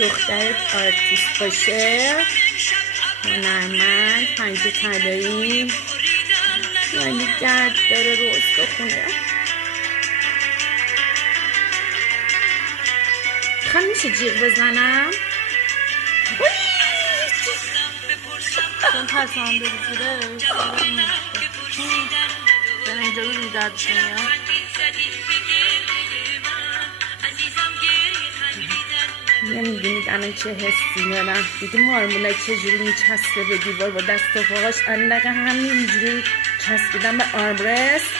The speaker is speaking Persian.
دخترت آرتیست باشه، هنرمند، پنجه طلایی، یعنی درد داره رو استخونه. خواهم میشه جیغ بزنم؟ چون پسند بگیره به اینجا رو درد میاد. نمیدونید الان چه حسی دارم. دیگه مارمولک چجوری میچسبه به دیوار با دست و پاهاش، اندقه همینجوری چسبیدم به آرمرست.